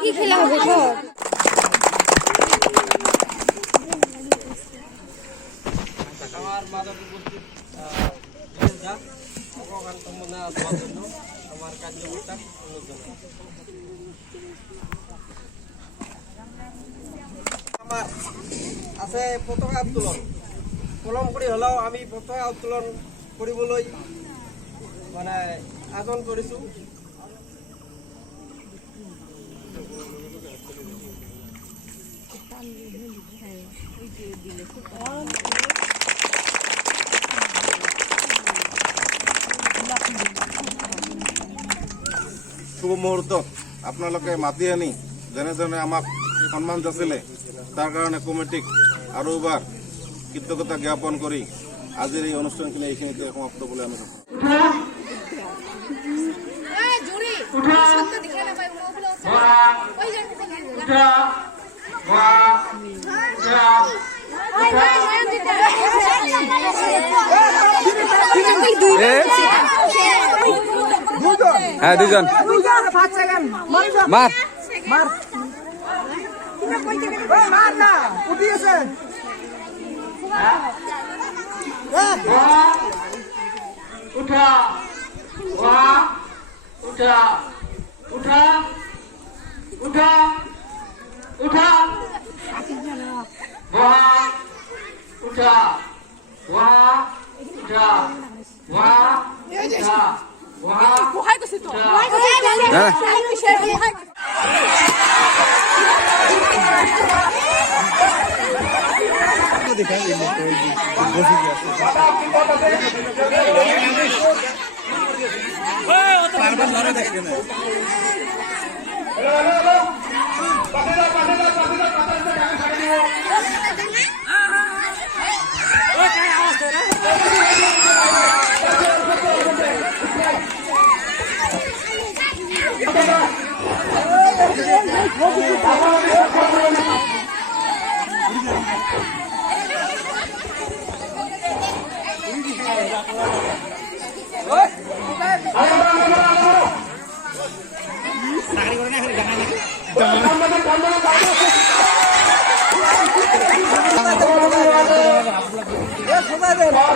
কি খেলা হবে তো? আমার মাদক উপস্থিত ভগবান সম্বন্ধে দেওয়ার জন্য আমার কার্যকর্তা আমার আছে পতাকা উত্তোলন কলম কৰি হলেও আমি পতাকা উত্তোলন কৰিবলৈ মানে আয়োজন কৰিছোঁ। শুভ মুহূৰ্তত আপোনালোকে মাতি আনি যেনে যেনে আমাক সন্মান যাচিলে তাৰ কাৰণে কমিটিক আৰু এবাৰ কৃতজ্ঞতা জ্ঞাপন কৰি আজিৰ এই অনুষ্ঠানখিনি এইখিনিতে সমাপ্ত বুলি আমি হ্যাঁ দুজন মার মার না উঠিয়েছে উঠা উঠা উঠা উঠা উঠা উঠা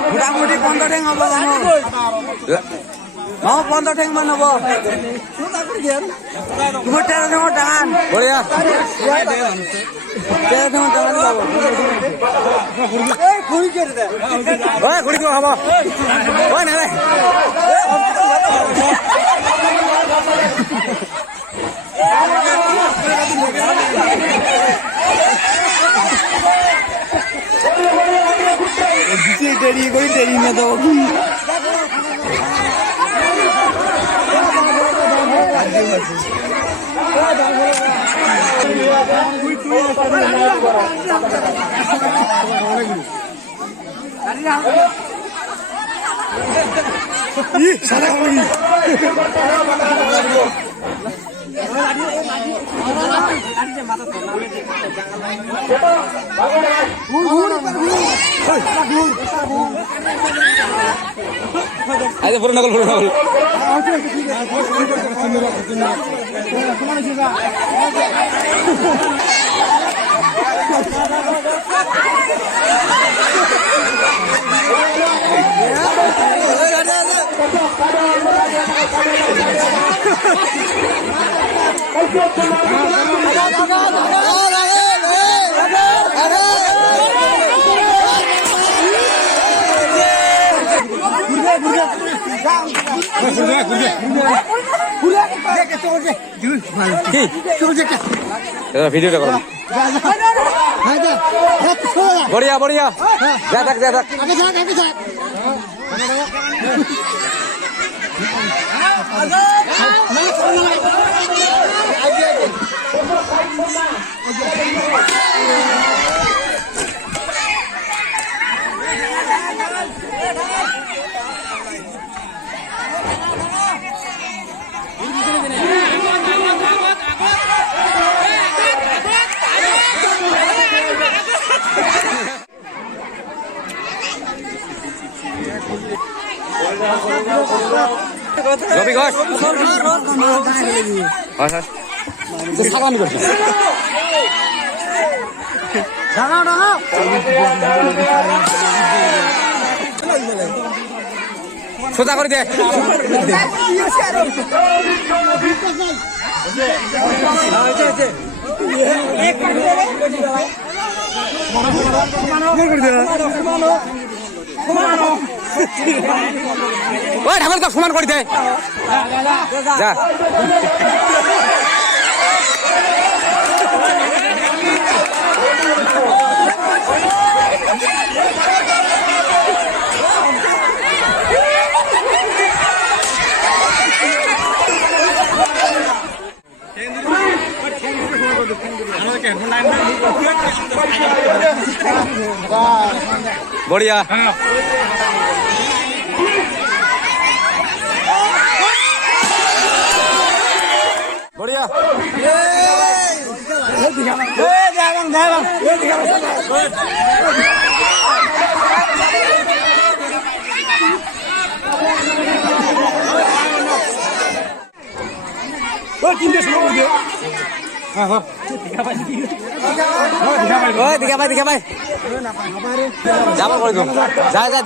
মোটামুটি 15 ঠেং হব জানো মাও 15 ঠেং মান হব তুমি 13 ঠেঙৰ টান বঢ়িয়া 13 ঠেঙৰ টান যাব এই খুৰি কে দে ওই খুৰি কো হব ওই না দেরি করে দেরি না তো সারা আরে পুরো নকল ভিডিওটা করো বড়িয়া বড়িয়া যা থাক যা থাক রবি ঘোষ সাগলামি করছে ডাঙাও ডাঙাও সোজা করে দে ওই ঢামেল তো সমান করে দে যা बढ़िया बढ़िया दिखा भाई जाबा করে দম যা যা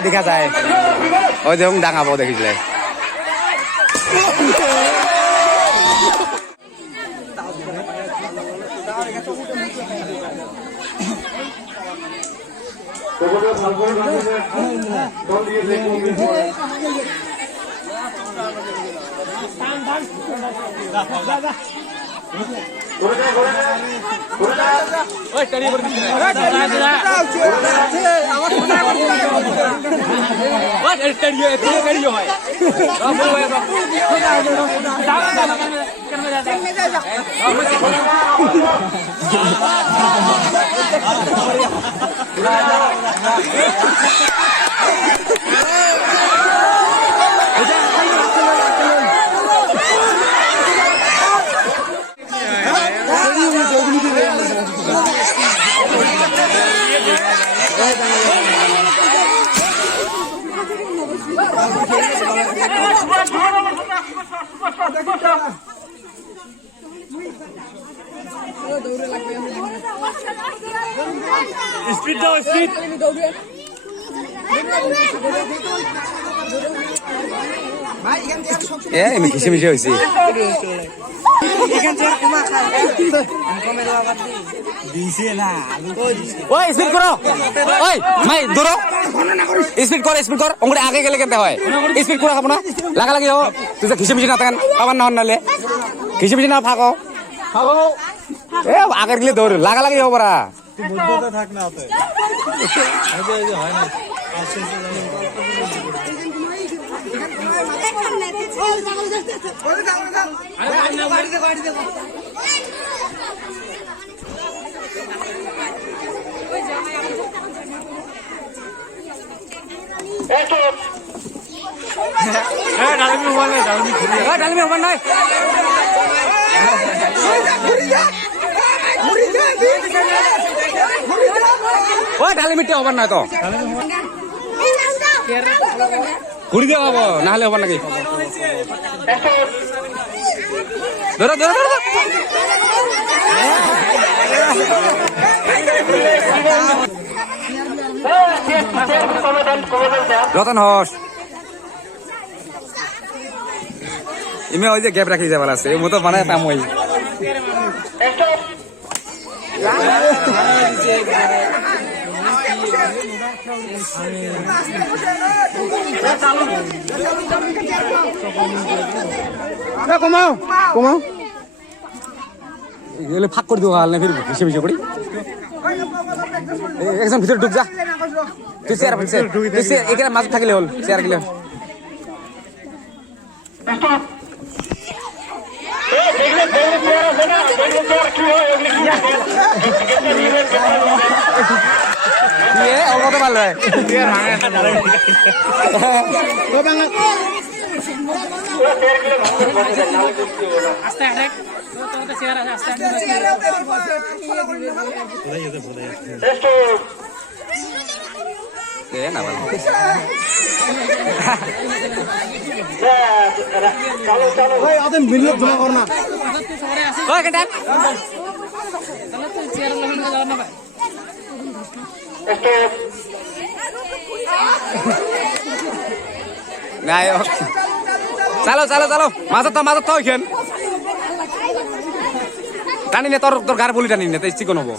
দেখা যায় ওই দেখুন ডাঙাবো দেখিলে স্পিড দাও স্পিড এ আমি কিসে মিশে হইছি ওই স্পিড করো ওই মাই দৌড়ো স্পিড কর ওঙ্গরে আগে গেলে কেতে হয় স্পিড করে খাবো না লাগালাগি হো তুই যে খিসে মিশে না থাকেন আবার না নালে খিসে মিশে না ফাঁকো এ আগে গেলে দৌড় লাগালাগি হো বড়া থাক না হয় না ডালমি হবার নাই ওই ডালিমিটি হবার নাই তো ঘুরি দিয়ে হবো না হলে হবার নাকি ধরো রতন হস ইমে ওই যে গ্যাপ রাখি যাবার আছে এই মতো বানায় পাম ওই কমাও এগুলো ফাঁক করে দেবো না ফির বেশি করি একজন ভিতরে ঢুক যা তুই চেয়ার এখানে মাছ থাকলে হল চেয়ার গেলে অল্প তো ভালো হয় না ভালো চালু চালু ভাই আদেন মিলিয়ে ধরা কর না ওই কেটান নায়ক চালো চালো চালো মাঝত তো ওইখান টানি নে তোর গার বলি টানি নে তাই চিকন হবো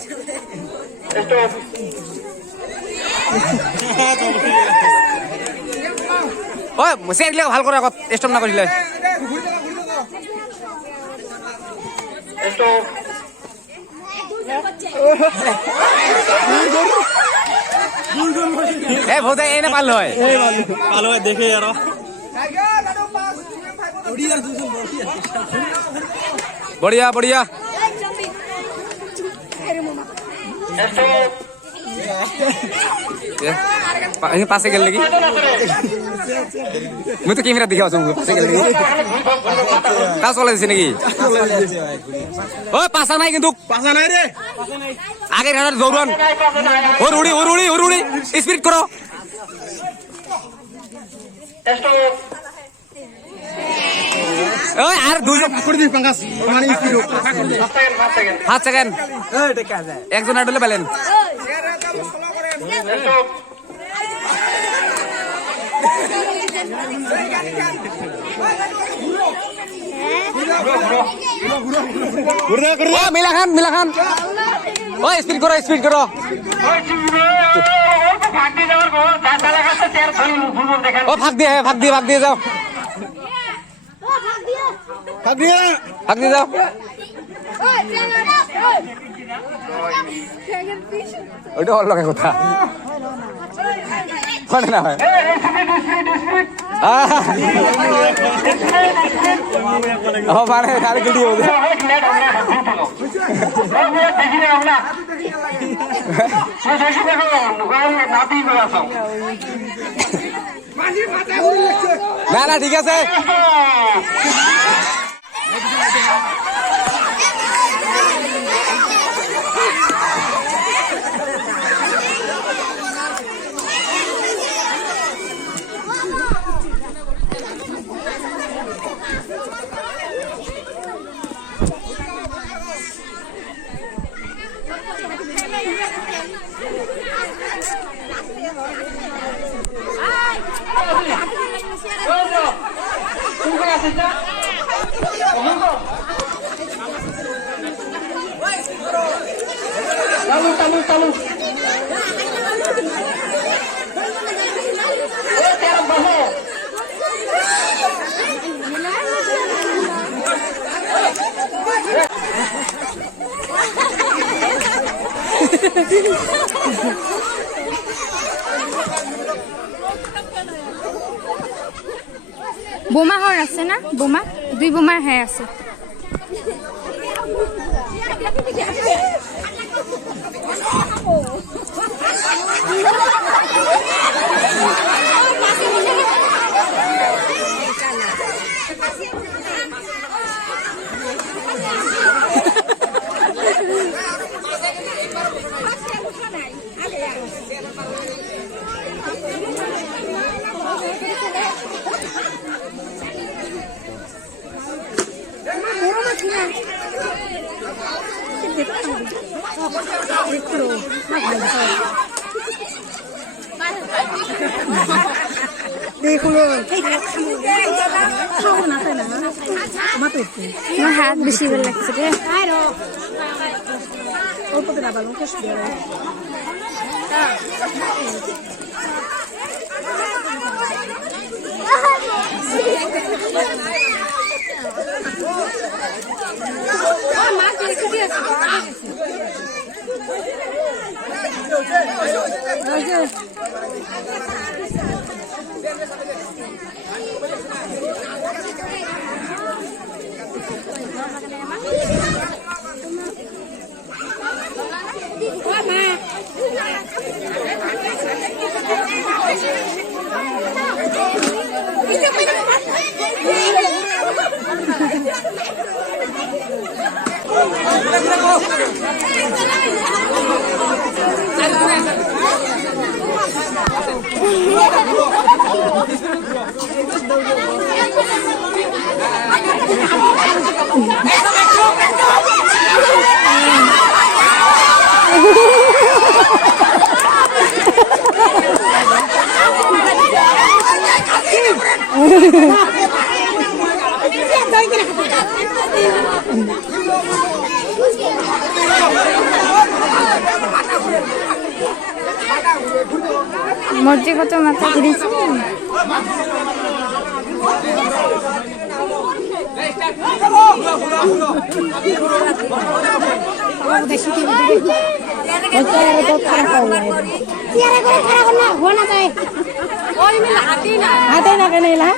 ওই সেগুলো ভাল করে আগত স্টপ না করিলে এ ভোদা এনে পারলো হয় ভালো হয় দেখে আরো বড়িয়া বড়িয়া পাশে গেল নাকি মুই তো ক্যামেরা দেখে আছো পাশে গেল নাকি কাজ চলে দিছে নাকি ও পাশা নাই কিন্তু পাশা নাই রে আগের ঘাটার দৌড়ান ওর উড়ি স্পিড করো ওই আর দুইজন করে দিস পাঙ্গাস মানে স্পিড 5 সেকেন্ড একজন আডলে পেলেন ও মিলা খান ও স্পিড করো ও ভাগ দিয়ে যাও ভাগ দিয়ে যাও ওইটা হল লগে কথা মানে না হয় ও মানে খালি গিলটি হবে না ঠিক আছে চালু বোমা হর আছে না বোমা 2 বোমা হ্যাঁ আছে আমার হাত বেশি ভালো লাগছে রে মর্জি কত মাথা ঘুরিয়েছে হাতে না কেন এলা